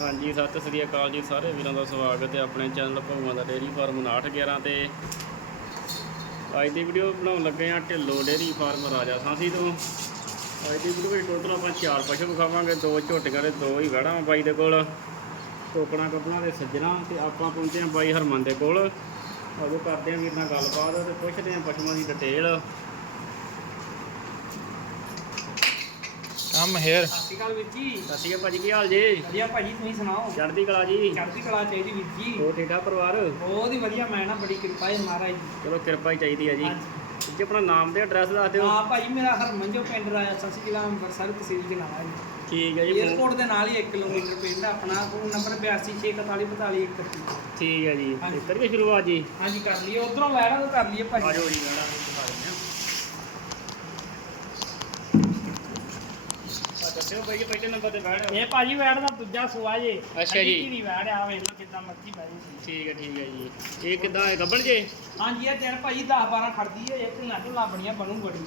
ਹਾਂਜੀ, ਸਤਿ ਸ੍ਰੀ ਅਕਾਲ ਜੀ ਸਾਰੇ ਵੀਰਾਂ ਦਾ ਸਵਾਗਤ ਹੈ ਆਪਣੇ ਚੈਨਲ ਭਗਵਾਨ ਦਾ ਡੇਰੀ ਫਾਰਮ 911 ਤੇ। ਅੱਜ ਦੀ ਵੀਡੀਓ ਬਣਾਉਣ ਲੱਗੇ ਆ ਢਿੱਲੋ ਡੇਰੀ ਫਾਰਮ ਰਾਜਾ ਸਾਂਸੀ ਤੋਂ। ਅੱਜ ਦੀ ਵੀਡੀਓ ਵਿੱਚ ਟੋਟਲ ਆਪਾਂ ਚਾਰ ਪਸ਼ੂ ਵਿਖਾਵਾਂਗੇ, ਦੋ ਝੋਟੀਆਂ ਤੇ ਦੋ ਹੀ ਵੜਾ ਬਾਈ ਦੇ ਕੋਲ। ਟੋਕਣਾ ਕੱਪਣਾ ਦੇ ਸੱਜਣਾ ਤੇ ਆਪਾਂ ਪਹੁੰਚੇ ਆ ਬਾਈ ਹਰਮਨ ਦੇ ਕੋਲ। ਉਦੋਂ ਕਰਦੇ ਆ ਵੀਰ ਨਾਲ ਗੱਲਬਾਤ ਤੇ ਪੁੱਛਦੇ ਆ ਪਸ਼ੂਆਂ ਦੀ ਡਿਟੇਲ ਕੰਮ ਹੇਅਰ। ਸਤਿ ਸ਼੍ਰੀ ਅਕਾਲ ਵੀਰ ਜੀ। ਸਤਿ ਸ਼੍ਰੀ ਅਕਾਲ ਭਾਜੀ ਕੀ ਹਾਲ ਜੀ? ਵਧੀਆ ਭਾਜੀ ਤੁਸੀਂ ਸੁਣਾਓ? ਚੜ੍ਹਦੀ ਕਲਾ ਜੀ। ਚੜ੍ਹਦੀ ਕਲਾ ਚਾਹੀਦੀ ਵੀਰ ਜੀ। ਹੋਰ ਠੀਕ ਠਾਕ ਪਰਿਵਾਰ? ਬਹੁਤ ਹੀ ਵਧੀਆ ਮੈਂ ਨਾ ਬੜੀ ਕਿਰਪਾ ਹੈ ਮਹਾਰਾਜ ਦੀ। ਚਲੋ ਕਿਰਪਾ ਹੀ ਚਾਹੀਦੀ ਹੈ ਜੀ। ਹਾਂਜੀ। ਜੀ ਆਪਣਾ ਨਾਮ ਤੇ ਐਡਰੈਸ ਦੱਸ ਦਿਓ। ਹਾਂ ਭਾਜੀ ਮੇਰਾ ਹਰਮਨ ਜੋ ਪਿੰਡ ਰਾਇਆ ਸਸੀ ਜ਼ਿਲ੍ਹਾ ਅੰਮ੍ਰਿਤਸਰ ਤਹਿਸੀਲ ਜਨਾਲਾ ਜੀ। ਠੀਕ ਹੈ ਜੀ ਫੋਨ- 에어ਪੋਰਟ ਦੇ ਨਾਲ ਹੀ 1 ਕਿਲੋਮੀਟਰ ਪਿੰਡ ਆ ਆਪਣਾ ਫੋਨ ਨੰਬਰ 8264424131 ਠੀਕ ਹੈ ਜੀ। ਹਾਂਜੀ। ਤੇ ਕਰੀਏ ਸ਼ੁਰੂਆਤ ਜੀ। ਹਾਂਜੀ ਕਰ ਲਈਏ। ਉਧਰੋਂ ਵੈੜਾ ਤੋਂ ਕਰ ਲਈਏ ਭਾਜੀ। ਆਜੋ ਜੀ ਮੈਡਮ ਦਿਖਾ ਦਿੰਦੇ ਆ ਭਾਈ ਪਹਿਲੇ ਨੰਬਰ ਤੇ ਬੈਠ ਇਹ ਭਾਜੀ ਵੈੜ ਦਾ ਦੂਜਾ ਸੁਆ ਜੇ। ਅੱਛਾ ਜੀ। ਦੀ ਵੈੜ ਆ ਵੇਖ ਲਓ ਕਿੱਦਾਂ ਮੱਛੀ ਬੈਠੀ ਸੀ ਠੀਕ ਹੈ ਠੀਕ ਹੈ ਜੀ। ਇਹ ਕਿਦਾਂ ਹੈ ਗੱਬਣ ਜੇ? ਹਾਂਜੀ ਇਹ ਦਿਨ ਭਾਜੀ 10 12 ਖੜਦੀ ਹੈ ਇੱਕ ਨਾ ਢੁੱਲਾ ਬਣੀਆਂ ਬਣੂ ਬੜੀ।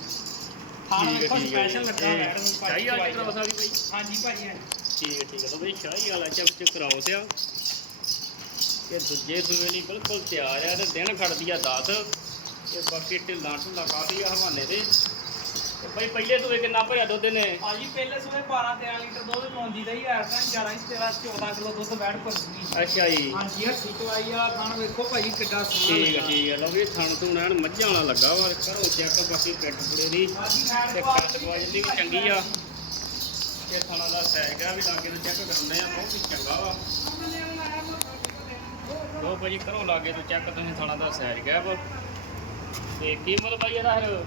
ਹੈ ਵੇਖੋ ਸਪੈਸ਼ਲ ਲੱਗਾ ਵੈੜ ਨੂੰ ਚਾਹੀ ਆ ਜੀ ਕਰਾਓ ਸਾਡੀ ਭਾਈ ਹਾਂਜੀ। ਭਾਜੀ ਠੀਕ ਹੈ ਠੀਕ ਹੈ। ਲੋ ਭਾਈ ਸ਼ਾਹੀ ਵਾਲਾ ਚੱਕ ਚ ਕਰਾਓ ਸਿਆ ਇਹ ਦੂਜੇ ਸੂਏ ਲਈ ਬਿਲਕੁਲ ਤਿਆਰ ਆ ਤੇ ਦਿਨ ਖੜਦੀ ਆ 10 ਤੇ ਬਾਕੀ ਢਿੱਲਾਂ ਢੁੱਲਾਂ ਕਾਫੀ ਆ ਹਵਾਨੇ ਦੇ। ਤੇ ਭਾਈ ਪਹਿਲੇ ਸੂਏ ਕਿੰਨਾ ਭਰਿਆ ਦੁੱਧ ਨੇ ਭਾਜੀ ਪਹਿਲੇ ਸਵੇਰੇ 12 13 ਲੀਟਰ ਦੁੱਧ ਚੋਂਦੀ ਰਹੀ ਐ ਤਾਂ 11 13 14 ਕਿਲੋ ਦੁੱਧ ਵੈੜ ਭਰੂਗੀ ਅੱਛਾ ਜੀ। ਹਾਂਜੀ ਹੱਥੀ ਚਵਾਈ ਆ ਖਾਣ ਵੇਖੋ ਭਾਜੀ ਕਿੱਡਾ ਸੋਹਣਾ ਠੀਕ ਹੈ ਠੀਕ ਹੈ ਲਓ ਵੀ ਥਣ ਤੋਂ ਐਨ ਮੱਝਾਂ ਵਾਲਾ ਲੱਗਾ ਵਾ ਕਰੋ ਚੈੱਕ ਬਾਕੀ ਪਿੱਠ ਪੁੜੇ ਦੀ। ਤੇ ਕੱਟ ਦੀ ਵੀ ਚੰਗੀ ਆ। ਇਹ ਥਣਾ ਦਾ ਸੈਗ ਆ ਵੀ ਲਾਗੇ ਨੂੰ ਚੈੱਕ ਕਰਾਉਂਦੇ ਆ ਬਹੁਤ ਹੀ ਚੰਗਾ ਵਾ। ਲੋ ਭਾਜੀ ਕਰੋ ਲਾਗੇ ਤੋਂ ਚੈੱਕ ਤੁਸੀਂ ਥਣਾ ਦਾ ਸੈਗ ਹੈ ਵਾ ਤੇ ਕੀ ਮੁੱਲ ਭਾਈ ਇਹਦਾ ਫਿਰ?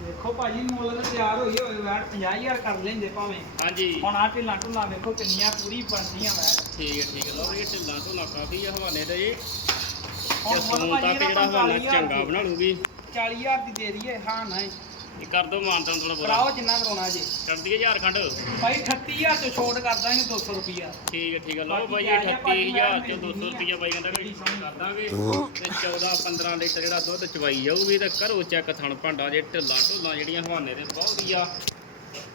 ਵੇਖੋ ਭਾਜੀ ਮੁੱਲ ਤੇ ਤਿਆਰ ਹੋਈ ਹੋਵੇ ਵੈੜ 50000 ਕਰ ਲੈਂਦੇ ਭਾਵੇਂ। ਹਾਂਜੀ। ਹੁਣ ਆ ਢਿੱਲਾਂ ਢੁੱਲਾਂ ਵੇਖੋ ਕਿੰਨੀਆਂ ਪੂਰੀ ਬਣਦੀਆਂ ਵੈੜ ਠੀਕ ਹੈ ਠੀਕ ਹੈ। ਲਓ ਇਹ ਢਿੱਲਾਂ ਨਾ ਕਾਫੀ ਆ ਹਵਾਨੇ ਦੇ ਜੀ। ਹੁਣ ਮੁੱਲ ਭਾਜੀ ਜਿਹੜਾ 45,000 ਚੰਗਾ ਬਣਾ ਲੂਗੀ 40000 ਦੀ ਦੇ ਦਈਏ ਹਾਂ ਨਾ ਇਹ ਕਰ ਦੋ ਮਾਨਤਾਂ ਥੋੜਾ ਬੋਲਾ। ਕਰਾਓ ਜਿੰਨਾ ਕਰਾਉਣਾ ਜੀ। ਕਰ ਦਈਏ ਝਾਰਖੰਡ ਭਾਈ 38000 ਤੋਂ ਛੋਟ ਕਰ ਦਾਂਗੇ 200 ਰੁਪਿਆ ਠੀਕ ਹੈ ਠੀਕ ਹੈ। ਲਓ ਬਾਕੀ ਭਾਜੀ 38000 ਤੇ ਮੈਂ 200 ਮਿਲਦੀ ਰੁਪਈਆ ਬਾਈ ਕਹਿੰਦਾ ਕਰ ਦਾਂਗੇ। ਤੇ 14 15 ਲੀਟਰ ਜਿਹੜਾ ਦੁੱਧ ਚਵਾਈ ਜਾਊਗੀ ਤੇ ਕਰੋ ਚੈੱਕ ਥਣ ਭਾਂਡਾ ਜੇ ਢਿੱਲਾਂ ਢੁੱਲਾਂ ਜਿਹੜੀਆਂ ਹਵਾਨੇ ਦੇ ਬਹੁਤ ਹੀ ਆ।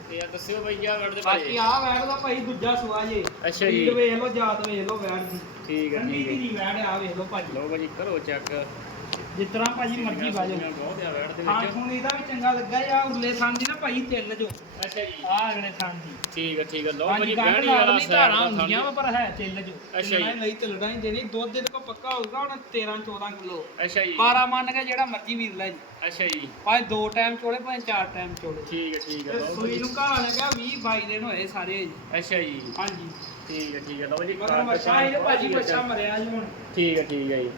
ਤੇ ਆ ਦੱਸਿਓ ਬਾਈ ਆ ਵੜ ਦੇ ਬਾਕੀ ਬਾਰੇ ਆ ਵੈੜ ਦਾ ਭਾਈ ਦੂਜਾ ਸੁਆ ਜੇ। ਅੱਛਾ ਜੀ। ਵੇਖ ਲਓ ਜਾਤ ਵੇਖ ਲਓ ਵੈੜ ਦੀ। ਠੀਕ ਹੈ ਠੀਕ ਹੈ। ਦੀ ਵੈੜ ਆ ਵੇਖ ਲਓ ਭਾਜੀ। ਲਓ ਭਾਜੀ ਕਰੋ ਚੈੱਕ। ਜਿਸ ਤਰ੍ਹਾਂ ਭਾਜੀ ਮਰਜ਼ੀ ਬਾਜੋ। ਬਹੁਤ ਆ ਵੜ ਦੇ ਖਾਣ ਵਿੱਚ ਇਹਦਾ ਵੀ ਚੰਗਾ ਲੱਗਾ ਆ ਉਰਲੇ ਥਾਂ ਦੀ ਨਾ ਭਾਈ ਤਿੱਲ ਜੋ। ਅੱਛਾ ਜੀ। ਆ ਅਗਲੇ ਥਾਂ ਦੀ। ਠੀਕ ਹੈ ਠੀਕ ਹੈ ਹਾਂਜੀ ਭਾਜੀ ਨਾਲ ਵਾਲਾ ਨਹੀਂ ਸਾਈਡ ਧਾਰਾਂ ਹੁੰਦੀਆਂ ਵਾ ਪਰ ਹੈ ਤਿੱਲ ਜੋ। ਅੱਛਾ ਜੀ। ਲਈ ਤਿੱਲਣਾ ਹੀ ਦੇਣੀ ਦੁੱਧ ਦੇ ਕੋਲ ਪੱਕਾ ਹੋਊਗਾ ਹੁਣ 13 14 ਕਿਲੋ। ਅੱਛਾ ਜੀ। 12 ਮੰਨ ਕੇ ਜਿਹੜਾ ਮਰਜ਼ੀ ਵੀਰ ਲੈ ਜੀ। ਅੱਛਾ ਜੀ। ਭਾਵੇਂ ਦੋ ਟਾਈਮ ਚੋਲੇ ਭਾਵੇਂ ਚਾਰ ਟਾਈਮ ਚੋਲੇ। ਠੀਕ ਹੈ ਠੀਕ ਹੈ ਸੂਈ ਭਾਜੀ। ਨੂੰ ਘਰ ਕਿਹਾ 20 22 ਦਿਨ ਹੋਏ ਸਾਰੇ। ਜੀ ਅੱਛਾ ਜੀ। ਹਾਂਜੀ। ਠੀਕ ਹੈ ਠੀਕ ਹੈ ਲਓ ਜੀ ਮਗਰ ਬੱਚਾ ਇਹਦੇ ਭਾਜੀ ਬੱਚਾ ਮਰਿਆ ਜੀ ਹੁਣ। ਠੀਕ ਹੈ ਠੀਕ ਹੈ ਜੀ।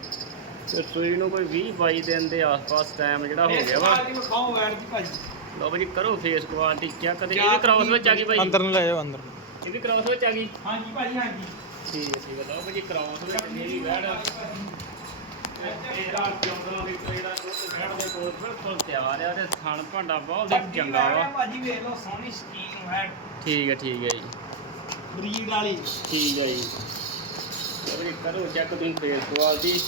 ਤੇ ਸੂਈ ਨੂੰ ਕੋਈ 20 22 ਦਿਨ ਦੇ ਆਸ-ਪਾਸ ਟਾਈਮ ਜਿਹੜਾ ਹੋ ਗਿਆ ਵਾ। ਦੀ ਭਾਜੀ। ਲਓ ਭਾਜੀ ਕਰੋ ਫੇਸ ਕੁਆਲਿਟੀ ਚੈੱਕ ਤੇ ਇਹ ਵੀ ਕ੍ਰਾਸ ਵਿੱਚ ਆ ਗਈ ਭਾਈ ਅੰਦਰ ਨੂੰ ਲੈ ਜਾਓ ਅੰਦਰ ਨੂੰ। ਇਹ ਵੀ ਕ੍ਰਾਸ ਵਿੱਚ ਆ ਗਈ। ਹਾਂਜੀ ਭਾਜੀ ਹਾਂਜੀ। ਠੀਕ ਹੈ ਠੀਕ ਹੈ। ਲਓ ਭਾਜੀ ਕ੍ਰਾਸ ਵਿੱਚ ਮੇਰੀ ਵੈੜ ਇਹਦਾ 14 ਲੀਟਰ ਜਿਹੜਾ ਦੁੱਧ ਵੈੜ ਦੇ ਕੋਲ ਬਿਲਕੁਲ ਤਿਆਰ ਆ ਤੇ ਥਣ ਭਾਂਡਾ ਬਹੁਤ ਹੀ ਚੰਗਾ ਵਾ। ਭਾਜੀ ਵੇਖ ਲਓ ਸੋਹਣੀ ਸਕੀਨ ਵੈੜ ਠੀਕ ਹੈ ਠੀਕ ਹੈ ਜੀ। ਬਰੀਡ ਵਾਲੀ। ਠੀਕ ਹੈ ਜੀ। ਲਓ ਭਾਜੀ ਕਰੋ ਚੈੱਕ ਤੁਸੀਂ ਫੇਸ ਕੁਆਲਿਟੀ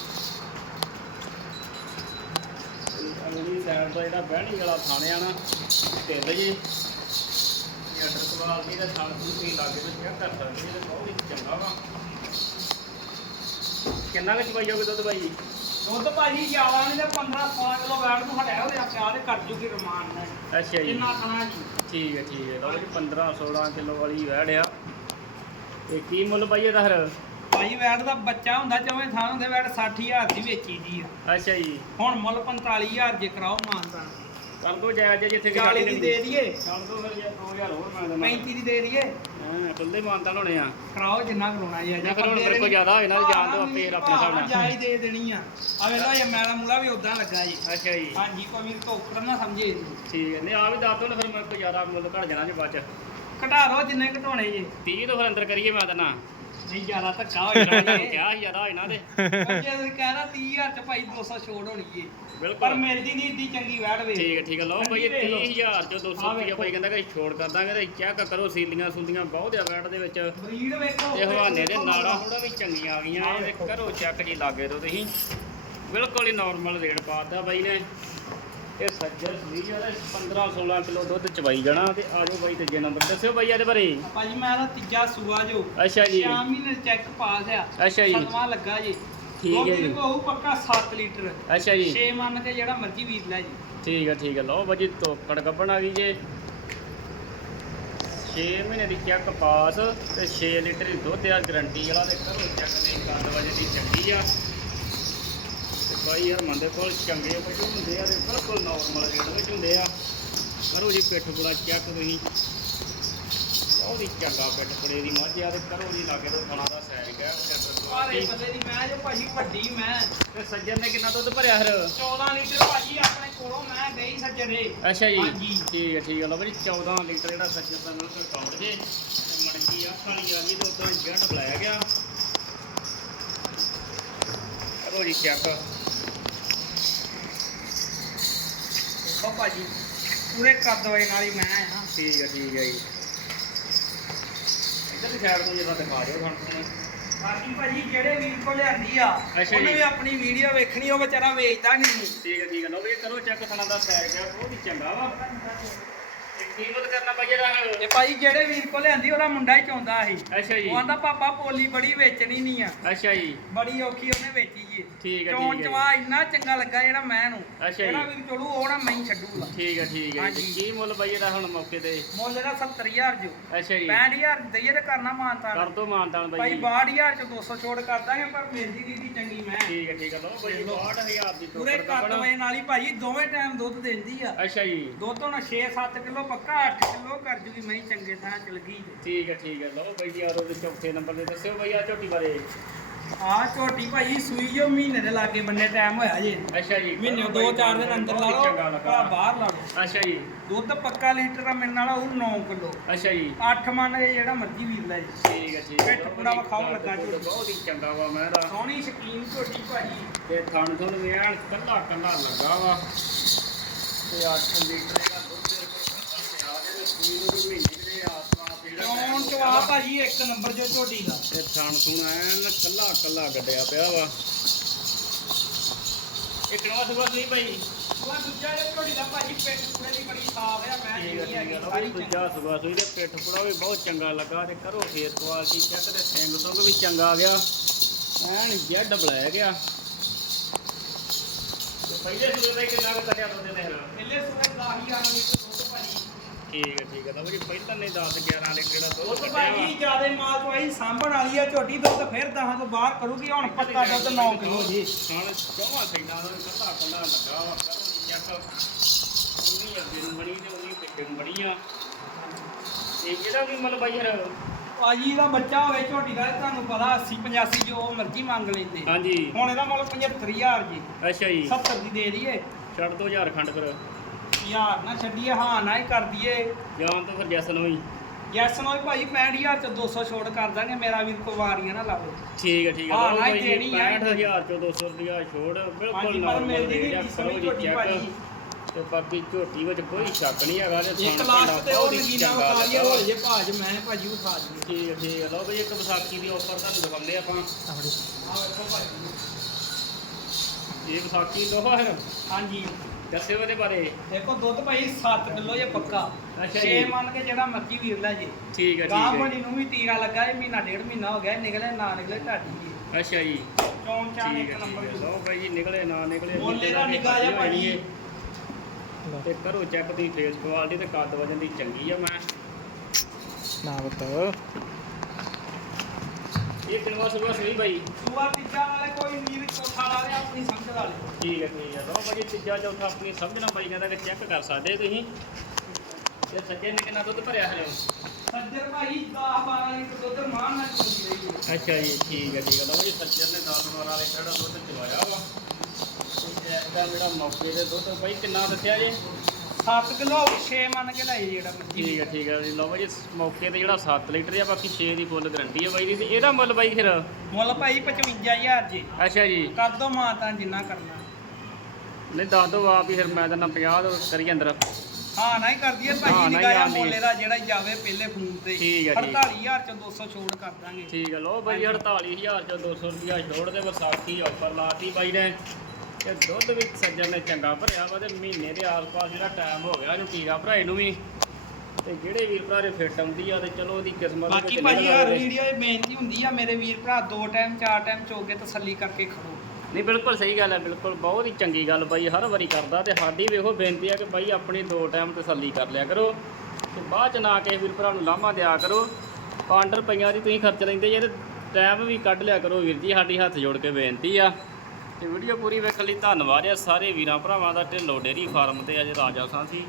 ਤੋਂ ਜਿਹੜਾ ਬਹਿਣੀ ਵਾਲਾ ਥਾਣੇ ਆ ਨਾ ਢਿੱਲ ਜੀ ਇਹ ਅਡਰ ਕੁਆਲਿਟੀ ਦਾ ਥਾਣ ਤੁਸੀਂ ਲਾਗੇ ਤੋਂ ਚੈੱਕ ਕਰ ਸਕਦੇ ਹੋ ਤੇ ਬਹੁਤ ਹੀ ਚੰਗਾ ਵਾ। ਕਿੰਨਾ ਕੁ ਚਵਾਈ ਜਾਓਗੇ ਦੁੱਧ ਭਾਈ? ਦੁੱਧ ਭਾਜੀ ਜ਼ਿਆਦਾ ਨਹੀਂ ਤੇ 15 16 ਕਿਲੋ ਵੈੜ ਨੂੰ ਹਟਿਆ ਉਹਦੇ ਆਪੇ ਆਦੇ ਕਰ ਜੂਗੀ ਰਮਾਨ ਨਾਲ। ਅੱਛਾ ਜੀ। ਕਿੰਨਾ ਖਾਣਾ ਜੀ? ਠੀਕ ਹੈ ਠੀਕ ਹੈ। ਲਓ ਜੀ 15 16 ਕਿਲੋ ਵਾਲੀ ਵੈੜ ਆ। ਇਹ ਕੀ ਮੁੱਲ ਪਾਈਏ ਦਾ ਹਰ ਭਾਈ ਵੈੜ ਦਾ ਬੱਚਾ ਹੁੰਦਾ ਚਵੇਂ ਥਾਂ ਹੁੰਦੇ ਵੈੜ 60000 ਦੀ ਵੇਚੀ ਦੀ ਆ। ਅੱਛਾ ਜੀ। ਹੁਣ ਮੁੱਲ 45000 ਜੇ ਕਰਾਓ ਮਾਨਤਾ ਕਰ ਦੋ ਜਾਇਜ਼ ਜਿੱਥੇ 40 ਦੀ ਦੇ ਦਈਏ। ਕਰ ਦੋ ਫਿਰ ਜੇ 2000 ਹੋਰ ਮੈਂ ਦਿੰਦਾ 35 ਦੀ ਦੇ ਦਈਏ। ਹਾਂ ਖੁੱਲੇ ਮਾਨਤਾ ਹੋਣੇ ਆ। ਕਰਾਓ ਜਿੰਨਾ ਕਰਾਉਣਾ ਜੀ ਜਾਂ ਫਿਰ ਮੇਰੇ ਕੋਲ ਜ਼ਿਆਦਾ ਹੋਏ ਨਾ ਜਾਣ ਦੋ ਆਪੇ ਫਿਰ ਆਪਣੇ ਹਿਸਾਬ ਨਾਲ ਜਾਈ ਦੇ ਦੇਣੀ ਆ। ਆ ਵੇਖ ਲਓ ਇਹ ਮੈਲਾ ਮੂਲਾ ਵੀ ਉਦਾਂ ਲੱਗਾ ਜੀ। ਅੱਛਾ ਜੀ। ਹਾਂਜੀ ਕੋਈ ਵੀਰ ਧੋਖੜ ਨਾ ਸਮਝੇ ਠੀਕ ਹੈ ਨਹੀਂ ਆ ਵੀ ਦੱਸ ਦੋ ਨਾ ਫਿਰ ਮੇਰੇ ਕੋਲ ਜ਼ਿਆਦਾ ਮੁੱਲ ਘਟ ਜਾਣਾ ਜੇ ਬਾਅਦ ਚ। ਘਟਾ ਦਿਓ ਜਿੰਨੇ ਘਟਾਉਣੇ ਜੀ। 30 ਤੋਂ ਫਿਰ ਅੰਦਰ ਕਰੀਏ ਮੈਂ ਤਾਂ ਨਾ। ਨਹੀਂ ਜ਼ਿਆਦਾ ਧੱਕਾ ਹੋ ਜਾਣਾ ਜੀ ਕਿਹਾ ਸੀ ਜ਼ਿਆਦਾ ਹੋਏ ਨਾ ਤੇ ਪਰ ਜੇ ਤੁਸੀਂ ਕਹਿ ਰਹਾ 30000 ਚ ਭਾਈ 200 ਛੋੜ ਹੋਣੀ ਏ। ਪਰ ਬਿਲਕੁਲ ਮਿਲਦੀ ਨਹੀਂ ਏਡੀ ਚੰਗੀ ਵੈੜ ਵੇ। ਠੀਕ ਹੈ ਠੀਕ ਹੈ ਲਓ ਭਾਈ ਇਹ ਵੇਖ ਲਓ। 30000 ਚੋਂ 200 ਆਹ ਰੁਪਏ। ਭਾਈ ਕਹਿੰਦਾ ਕਿ ਛੋੜ ਕਰ ਦਾਂਗੇ ਤੇ ਚੈੱਕ ਕਰੋ ਸੀਲੀਆਂ ਸੁਲੀਆਂ ਬਹੁਤ ਆ ਬੈਡ ਦੇ ਵਿੱਚ। ਬਰੀਡ ਵੇਖੋ ਤੇ ਹਵਾਨੇ ਦੇ ਨਾੜਾ ਥੋੜਾ ਵੀ ਚੰਗੀਆਂ ਆ ਗਈਆਂ ਇਹ ਤੇ ਕਰੋ ਚੈੱਕ ਜੀ ਲਾਗੇ ਤੋਂ ਤੁਸੀਂ। ਬਿਲਕੁਲ ਹੀ ਨਾਰਮਲ ਰੇਟ ਪਾਤਾ ਬਾਈ ਨੇ। ਇਹ ਸੱਜਰ ਸੂਈ ਆ 15 16 ਕਿਲੋ ਦੁੱਧ ਚਵਾਈ ਜਾਣਾ ਤੇ ਆ ਜਾਓ ਬਾਈ ਤੀਜੇ ਨੰਬਰ ਦੱਸਿਓ ਬਾਈ ਇਹਦੇ ਬਾਰੇ। ਭਾਜੀ ਮੈਂ ਤਾਂ ਤੀਜਾ ਸੂਆ ਜੋ। ਅੱਛਾ ਜੀ। 6 ਮਹੀਨੇ ਚੈੱਕ ਪਾਸ ਆ। ਅੱਛਾ ਜੀ। ਸਲਮਾ ਲੱਗਾ ਜੀ। ਠੀਕ ਹੈ ਜੀ। ਹੋਊ ਪੱਕਾ 7 ਲੀਟਰ। ਅੱਛਾ ਜੀ। 6 ਮੰਨ ਕੇ ਜਿਹੜਾ ਮਰਜ਼ੀ ਵੀਰ ਲੈ ਜੀ। ਠੀਕ ਹੈ ਠੀਕ ਹੈ ਲਓ ਬਾਜੀ ਤੋਕੜ ਕੱਪਣ ਆ ਗਈ ਜੇ। 6 ਮਹੀਨੇ ਦੀ ਚੈੱਕ ਪਾਸ ਤੇ 6 ਲੀਟਰ ਦੀ ਦੁੱਧ ਆ। ਗਰੰਟੀ ਵਾਲਾ ਕਰੋ ਚੈੱਕ ਦੇ ਕੰਦ ਵਜੇ ਦੀ ਚੰਗੀ ਆ। ਬਾਈ ਯਾਰ ਮੰਦੇ ਕੋਲ ਚੰਗੇ ਪਸ਼ੂ ਹੁੰਦੇ ਆ ਤੇ ਬਿਲਕੁਲ ਨਾਰਮਲ ਰੇਟ ਵਿੱਚ ਹੁੰਦੇ ਆ। ਕਰੋ ਜੀ ਪਿੱਠ ਪੁੜਾ ਚੈੱਕ ਤੁਸੀਂ। ਬਹੁਤ ਹੀ ਚੰਗਾ ਪਿੱਠ ਪੁੜੇ ਦੀ ਮੱਝ ਆ ਤੇ ਕਰੋ ਜੀ ਲਾਗੇ ਤੋਂ ਖਾਣਾ ਦਾ ਸੈਰ ਗਿਆ ਸਾਰੇ ਬੰਦੇ ਦੀ ਮੈਂ ਜੋ ਭਾਜੀ ਵੱਡੀ ਮੈਂ। ਤੇ ਸੱਜਣ ਨੇ ਕਿੰਨਾ ਦੁੱਧ ਭਰਿਆ ਫਿਰ? 14 ਲੀਟਰ ਭਾਜੀ ਆਪਣੇ ਕੋਲੋਂ ਮੈਂ ਗਈ ਸੱਜਰੇ ਅੱਛਾ ਜੀ। ਠੀਕ ਹੈ ਠੀਕ ਹੈ ਲਓ ਬਈ 14 ਲੀਟਰ ਜਿਹੜਾ ਸੱਜਰ ਦਾ ਮਿਲਕ ਅਕਾਊਂਟ ਜੇ। ਤੇ ਮਣਕੀ ਅੱਖ ਵਾਲੀ ਆ ਗਈ ਤੇ ਉਦੋਂ ਜੱਟ ਬੁਲਾਇਆ ਗਿਆ। ਕਰੋ ਜੀ ਚੈੱਕ ਦੇਖੋ ਭਾਜੀ ਪੂਰੇ ਕੱਦ ਵਏ ਨਾਲ ਹੀ ਮੈਂ ਆ ਠੀਕ ਹੈ ਠੀਕ ਹੈ ਜੀ। ਇੱਧਰ ਦੀ ਸਾਈਡ ਤੋਂ ਜਿਹੜਾ ਦਿਖਾ ਦਿਓ ਸਾਨੂੰ। ਬਾਕੀ ਭਾਜੀ ਜਿਹੜੇ ਵੀਰ ਕੋਲ ਲਿਆਂਦੀ ਆ ਅੱਛਾ ਉਹਨੇ ਜੀ। ਵੀ ਆਪਣੀ ਵੀਡੀਓ ਵੇਖਣੀ ਉਹ ਵਿਚਾਰਾ ਵੇਚਦਾ ਨਹੀਂ। ਠੀਕ ਹੈ ਠੀਕ ਹੈ ਲਓ ਬਈ ਕਰੋ ਚੈੱਕ ਥਣਾ ਦਾ ਸੈਰ ਗਿਆ ਬਹੁਤ ਹੀ ਚੰਗਾ ਵਾ। ਤੇ ਕੀ ਮੁੱਲ ਕਰਨਾ ਪਈ ਇਹਦਾ। ਤੇ ਭਾਈ ਜਿਹੜੇ ਵੀਰ ਕੋਲ ਲਿਆਂਦੀ ਉਹਦਾ ਮੁੰਡਾ ਹੀ ਚਾਹੁੰਦਾ ਸੀ। ਅੱਛਾ ਜੀ। ਉਹ ਆਂਦਾ ਪਾਪਾ ਪੋਲੀ ਬੜੀ ਵੇਚਣੀ ਨਹੀਂ ਆ। ਅੱਛਾ ਜੀ। ਬੜੀ ਔਖੀ ਉਹਨੇ ਵੇਚੀ ਜੀ। ਠੀਕ ਹੈ, ਚੋਣ। ਚਵਾ ਇੰਨਾ ਚੰਗਾ ਲੱਗਾ ਜਿਹੜਾ ਮੈਂ ਨੂੰ। ਅੱਛਾ ਜੀ। ਜਿਹੜਾ ਵੀਰ ਚਲੂ ਉਹ ਨਾ ਮੈਂ ਛੱਡੂਗਾ। ਠੀਕ ਹੈ ਠੀਕ ਹੈ ਕੀ ਮੁੱਲ ਪਈ ਇਹਦਾ ਹੁਣ ਮੌਕੇ ਤੇ? ਮੁੱਲ ਇਹਦਾ 70000 ਜੋ। ਅੱਛਾ ਜੀ। 65000 ਦਈਏ ਤੇ ਕਰਨਾ ਮਾਨਤਾ ਕਰ ਦੋ ਮਾਨਤਾਨ ਬਾਈ ਭਾਈ ਜੀ। 62000 ਚ 200 ਛੋੜ ਕਰ ਦਾਂਗੇ ਪਰ ਮੇਰੀ ਦੀ ਚੰਗੀ ਮੈਂ। ਠੀਕ ਹੈ ਠੀਕ ਹੈ ਲਓ ਬਾਈ 62000 ਦੀ ਪੂਰੇ ਕੱਪੜਾ ਵਏ ਨਾਲ ਹੀ ਭਾਜੀ ਦੋਵੇਂ ਟਾਈਮ ਦੁੱਧ ਦਿੰਦੀ ਆ। ਅੱਛਾ ਜੀ। ਦੁੱਧ ਹੁਣ 6-7 ਕਿਲੋ 8 ਕਿਲੋ ਕਰ ਜੂਗੀ ਮੈਂ ਚੰਗੇ ਥਾਂ ਚਲ ਗਈ ਠੀਕ ਹੈ ਠੀਕ ਹੈ। ਲਓ ਬਾਈ ਜੀ ਆਰੋ ਦੇ ਚੌਥੇ ਨੰਬਰ ਤੇ ਦੱਸਿਓ ਬਾਈ ਆ ਝੋਟੀ ਬਾਰੇ। ਆ ਝੋਟੀ ਭਾਜੀ ਸੂਈ ਜੋ ਮਹੀਨੇ ਦੇ ਲਾਗੇ ਬੰਨੇ ਟਾਈਮ ਹੋਇਆ ਜੇ। ਅੱਛਾ ਜੀ। ਮਹੀਨੇ 2-4 ਦਿਨ ਅੰਦਰ ਲਾ ਲਓ ਲੱਗਾ। ਬਾਹਰ ਲਾ ਲਓ। ਅੱਛਾ ਜੀ। ਦੁੱਧ ਪੱਕਾ ਲੀਟਰ ਦਾ ਮਿਲਣ ਵਾਲਾ ਉਹ 9 ਕਿਲੋ। ਅੱਛਾ ਜੀ। 8 ਮੰਨ ਜਿਹੜਾ ਮਰਜ਼ੀ ਵੀਰ ਲੈ ਜੀ। ਠੀਕ ਹੈ ਠੀਕ ਹੈ। ਪੂਰਾ ਵਿਖਾਓ ਲੱਗਾ ਝੋਟੀ। ਬਹੁਤ ਹੀ ਚੰਗਾ ਵਾ ਮੈਂ ਦਾ ਸੋਹਣੀ ਸ਼ਕੀਨ ਝੋਟੀ ਭਾਜੀ ਤੇ ਥਣ ਥਣ ਵੇਣ ਕੱਲਾ ਕੱਲਾ ਲੱਗਾ ਵਾ। ਤੇ 8 ਲੀਟਰ ਚੌਣ ਚਵਾ ਭਾਜੀ ਇੱਕ ਨੰਬਰ ਜੋ ਝੋਟੀ ਦਾ। ਤੇ ਥਣ ਥੁਣ ਐਨ ਕੱਲਾ ਕੱਲਾ ਗੱਡਿਆ ਪਿਆ ਵਾ। ਇੱਕ ਨਵਾਂ ਸੁਭਾ ਨਹੀਂ ਭਾਈ। ਉਹ ਦੂਜਾ ਜੋ ਝੋਟੀ ਦਾ ਭਾਜੀ ਪਿੱਠ ਪੂਰੇ ਦੀ ਬੜੀ ਸਾਫ਼ ਆ ਮੈਂ ਠੀਕ ਹੈ ਜਿਹੜੀ ਠੀਕ ਹੈਗੀ ਹੈ ਸਾਰੀ ਲਓ ਦੂਜਾ ਸੁਭਾ ਸੂਈ ਦੇ ਪਿੱਠ ਪੂਰਾ ਵੀ ਬਹੁਤ ਚੰਗਾ ਲੱਗਾ ਤੇ ਕਰੋ ਫੇਸ ਕੁਆਲਿਟੀ ਚੈੱਕ ਤੇ ਸਿੰਗ ਸੁੰਗ ਵੀ ਚੰਗਾ ਆ ਗਿਆ। ਐਨ ਜੈਡ ਬਲਾਇਆ ਗਿਆ ਤੇ ਪਹਿਲੇ ਸੂਏ ਦਾ ਹੀ ਕਿੰਨਾ ਕੁ ਕੱਢਿਆ ਤੁਹਾਡੇ ਨੇ ਫਿਰ? ਪਹਿਲੇ ਸੂਏ 10000 ਲੀਟਰ ਦੁੱਧ ਭਾਜੀ ਠੀਕ ਹੈ ਠੀਕ ਹੈ। ਲਓ ਜੀ ਪਹਿਲਾਂ ਨੇ 10 11 ਲੀਟਰ ਦਾ ਦੁੱਧ ਦੁੱਧ ਕੱਢਿਆ ਭਾਜੀ ਵਾ। ਜਿਆਦੇ ਮਾਲ ਚਵਾਈ ਸਾਂਭਣ ਵਾਲੀ ਆ ਝੋਟੀ ਦੁੱਧ ਫਿਰ 10 ਤੋਂ ਬਾਹਰ ਕਰੂਗੀ ਹੁਣ ਪੱਕਾ ਦੁੱਧ 9 ਕਿਲੋ ਜੀ। ਨਾਲ ਚੌਵਾਂ ਸੈਂਡਾਂ ਦਾ ਕੱਲਾ ਕੱਲਾ ਲੱਗਾ ਵਾ ਕਰੋ ਚੈੱਕ ਉਨੀ ਅੱਗੇ ਨੂੰ ਬਣੀ ਤੇ ਉਨੀ ਪਿੱਛੇ ਨੂੰ ਬਣੀ ਆ। ਤੇ ਇਹਦਾ ਵੀ ਮਤਲਬ ਬਾਈ ਯਾਰ ਭਾਜੀ ਦਾ ਬੱਚਾ ਹੋਵੇ ਝੋਟੀ ਦਾ ਇਹ ਤੁਹਾਨੂੰ ਪਤਾ 80 85 ਜੋ ਮਰਜ਼ੀ ਮੰਗ ਲੈਂਦੇ। ਹਾਂਜੀ। ਹੁਣ ਇਹਦਾ ਮੁੱਲ 75000 ਜੀ। ਅੱਛਾ ਜੀ। 70 ਦੀ ਦੇ ਦਈਏ। ਛੱਡ ਦੋ ਹਜ਼ਾਰ ਖੰਡ ਫਿਰ। ਯਾਰ ਨਾ ਛੱਡੀਏ ਹਾਂ ਨਾ ਹੀ ਕਰ ਦਈਏ। ਜਾਨ ਤੋਂ ਫਿਰ ਜੈਸਨ ਹੋਈ। ਯੈਸ ਨਾਲ ਭਾਜੀ 65000 ਚ 200 ਛੋੜ ਕਰ ਦਾਂਗੇ ਮੇਰਾ ਵੀਰ ਕੋ ਵਾਰੀਆਂ ਨਾ ਲਾਓ। ਠੀਕ ਹੈ ਠੀਕ ਹੈ ਹਾਂ, ਨਾ ਹੀ ਦੇਣੀ ਆ। 65000 ਚੋਂ 200 ਰੁਪਿਆ ਛੋੜ ਬਿਲਕੁਲ ਹਾਂਜੀ ਪਰ normal ਮਿਲਦੀ rate ਆ, ਨਹੀਂ ਕਰੋ ਸਮਝ ਜੀ ਝੋਟੀ check। ਭਾਜੀ। ਤੇ ਬਾਕੀ ਝੋਟੀ ਵਿੱਚ ਕੋਈ ਸ਼ੱਕ ਨਹੀਂ ਹੈਗਾ ਤੇ ਇੱਕ ਥਣ ਲਾਸਟ ਤੇ ਉਹ ਬਹੁਤ ਹੀ ਨਗੀਨਾ ਚੰਗਾ ਲੱਗਾ। ਹੋਲ ਜੇ ਭਾਜ ਮੈਂ ਭਾਜੀ ਵਿਖਾ ਦਈਏ ਠੀਕ ਹੈ ਠੀਕ ਹੈ ਲਓ ਬਈ ਇੱਕ ਵਿਸਾਖੀ ਦੀ ਆਫਰ ਤੁਹਾਨੂੰ ਦਿਖਾਉਂਦੇ ਆਪਾਂ। ਆ ਵੇਖੋ ਭਾਜੀ ਇਹ ਵਿਸਾਖੀ ਲੋਹਾ ਹੈ ਹਾਂਜੀ। ਦੱਸਿਓ ਇਹਦੇ ਬਾਰੇ। ਦੇਖੋ ਦੁੱਧ ਭਾਈ 7 ਕਿਲੋ ਜੇ ਪੱਕਾ। ਅੱਛਾ 6 ਜੀ। ਮੰਨ ਕੇ ਜਿਹੜਾ ਮਰਜ਼ੀ ਵੀਰ ਲੈ ਜੇ। ਠੀਕ ਹੈ ਗਾਂ ਠੀਕ ਬਣੀ ਨੂੰ ਵੀ ਟੀਕਾ ਲੱਗਾ ਇਹ ਮਹੀਨਾ ਡੇਢ ਮਹੀਨਾ ਹੋ ਗਿਆ ਇਹ ਨਿਕਲੇ ਨਾ ਨਿਕਲੇ ਢਾਡੀ ਜੀ। ਹੈ ਅੱਛਾ ਜੀ। ਚਾਣ ਠੀਕ ਇੱਕ ਹੈ ਨੰਬਰ ਠੀਕ ਹੈ ਲਓ ਬਾਈ ਜੀ ਨਿਕਲੇ ਨਾ ਨਿਕਲੇ। ਮੁੱਲ ਇਹਦਾ ਨਿੱਘਾ ਜਿਹਾ ਭਾਜੀ। ਤੇ ਕਰੋ ਚੈੱਕ ਦੀ ਫੇਸ ਕੁਆਲਿਟੀ ਤੇ ਕੱਦ ਵਜਨ ਦੀ ਚੰਗੀ ਆ ਮੈਂ। ਨਾ ਬਤਾ ਇਹ ਕਿਨਵਾ ਸੁਬਾ ਸਹੀ ਬਾਈ ਸੂਆ ਤੀਜਾ ਵਾਲੇ ਕੋਈ ਵੀਰ ਚੌਥਾ ਵਾਲੇ ਆਪਣੀ ਸਮਝ ਵਾਲੇ ਠੀਕ ਹੈ ਠੀਕ ਹੈ। ਲਓ ਬਾਈ ਤੀਜਾ ਚੌਥਾ ਆਪਣੀ ਸਮਝਣਾ ਬਾਈ ਕਹਿੰਦਾ ਕਿ ਚੈੱਕ ਕਰ ਸਕਦੇ ਤੁਸੀਂ। ਤੇ ਸੱਜੇ ਨੇ ਕਿੰਨਾ ਦੁੱਧ ਭਰਿਆ ਹਲੇ ਸੱਜਰ ਭਾਈ 10 12 ਲੀਟਰ ਦੁੱਧ ਮਾਂ ਨਾਲ ਚੋਦੀ ਰਹੀ ਹੈ ਅੱਛਾ ਜੀ ਠੀਕ ਹੈ ਠੀਕ ਹੈ। ਲਓ ਜੀ ਸੱਜਣ ਨੇ 10 12 ਵਾਲੇ ਕਿਹੜਾ ਦੁੱਧ ਚਵਾਇਆ ਵਾ। ਤੇ ਇਹਦਾ ਜਿਹੜਾ ਮੌਕੇ ਦੇ ਦੁੱਧ ਬਾਈ ਕਿੰਨਾ ਦੱਸਿਆ ਜੀ? 7 ਕਿਲੋ 6 ਮੰਨ ਕੇ ਲਈ ਜਿਹੜਾ ਮਰਜ਼ੀ ਠੀਕ ਹੈ ਠੀਕ ਹੈ ਜੀ। ਲਓ ਜੀ ਮੌਕੇ ਤੇ ਜਿਹੜਾ 7 ਲੀਟਰ ਆ ਬਾਕੀ 6 ਦੀ ਫੁੱਲ ਗਰੰਟੀ ਹੈ ਬਾਈ ਦੀ। ਤੇ ਇਹਦਾ ਮੁੱਲ ਬਾਈ ਫਿਰ? ਮੁੱਲ ਭਾਈ 55000 ਜੀ। ਅੱਛਾ ਜੀ। ਕਰ ਦੋ ਮਾਂ ਤਾਂ ਜਿੰਨਾ ਕਰਨਾ। ਨਹੀਂ ਦੱਸ ਦੋ ਆਪ ਹੀ ਫਿਰ ਮੈਂ ਤਾਂ 50 ਕਰੀ ਅੰਦਰ। ਹਾਂ ਨਾ ਹੀ ਕਰਦੀ ਹੈ ਭਾਈ ਨਾ ਹੀ ਨਿਗਾਇਆ ਆਉਂਦੀ ਹੈ। ਮੋਲੇ ਦਾ ਜਿਹੜਾ ਜਾਵੇ ਪਹਿਲੇ ਫੋਨ ਤੇ। ਠੀਕ ਹੈ, ਠੀਕ। 48000 ਚ 200 ਛੋੜ ਕਰ ਦਾਂਗੇ। ਠੀਕ ਹੈ ਲਓ ਬਾਈ 48000 ਚੋਂ 200 ਰੁਪਿਆ ਛੋੜ ਦੇ ਵਿਸਾਖੀ ਆਫਰ ਲਾਤੀ ਬਾਈ ਨੇ। ਤੇ ਦੁੱਧ ਵੀ ਸੱਜਣ ਨੇ ਚੰਗਾ ਭਰਿਆ ਵਾ ਤੇ ਮਹੀਨੇ ਦੇ ਆਸ-ਪਾਸ ਜਿਹੜਾ ਟਾਈਮ ਹੋ ਗਿਆ ਇਹਨੂੰ ਟੀਕਾ ਭਰਾਏ ਨੂੰ ਵੀ। ਤੇ ਜਿਹੜੇ ਵੀਰ ਭਰਾ ਦੇ ਫਿੱਟ ਆਉਂਦੀ ਆ ਤੇ ਚਲੋ ਉਹਦੀ ਕਿਸਮਤ ਬਾਕੀ ਵਿੱਚ ਭਾਜੀ ਹਰ। ਵੀਡੀਓ 'ਚ ਬੇਨਤੀ ਹੁੰਦੀ ਆ ਮੇਰੇ ਵੀਰ ਭਰਾ ਦੋ ਟਾਈਮ ਚਾਰ ਟਾਈਮ ਚੋਕੇ ਤਸੱਲੀ ਕਰਕੇ ਖੜੋ। ਨਹੀਂ ਬਿਲਕੁਲ ਸਹੀ ਗੱਲ ਹੈ ਬਿਲਕੁਲ ਬਹੁਤ ਹੀ ਚੰਗੀ ਗੱਲ ਬਾਈ ਹਰ ਵਾਰੀ ਕਰਦਾ ਤੇ ਸਾਡੀ ਵੇਖੋ ਬੇਨਤੀ ਆ ਕਿ ਬਾਈ ਆਪਣੀ ਦੋ ਟਾਈਮ ਤਸੱਲੀ ਕਰ ਲਿਆ ਕਰੋ। ਤੇ ਬਾਅਦ ਚ ਨਾ ਕਿਸੇ ਵੀਰ ਭਰਾ ਨੂੰ ਲਾਮਾ ਦਿਆ ਕਰੋ। 5 ਰੁਪਈਆਂ ਦੀ ਤੁਸੀਂ ਖਰਚ ਲੈਂਦੇ ਜੇ ਤੇ ਟਾਈਮ ਵੀ ਕੱਢ ਲਿਆ ਕਰੋ ਵੀਰ ਜੀ ਸਾਡੀ ਹੱਥ ਜੋੜ ਕੇ ਬੇਨਤੀ ਆ। ਤੇ ਵੀਡੀਓ ਪੂਰੀ ਵੇਖਣ ਲਈ ਧੰਨਵਾਦ ਆ ਸਾਰੇ ਵੀਰਾਂ ਭਰਾਵਾਂ ਦਾ ਢਿੱਲੋ ਡੇਰੀ ਫਾਰਮ ਤੇ ਅੱਜ ਰਾਜਾ ਸਾਂ ਸੀ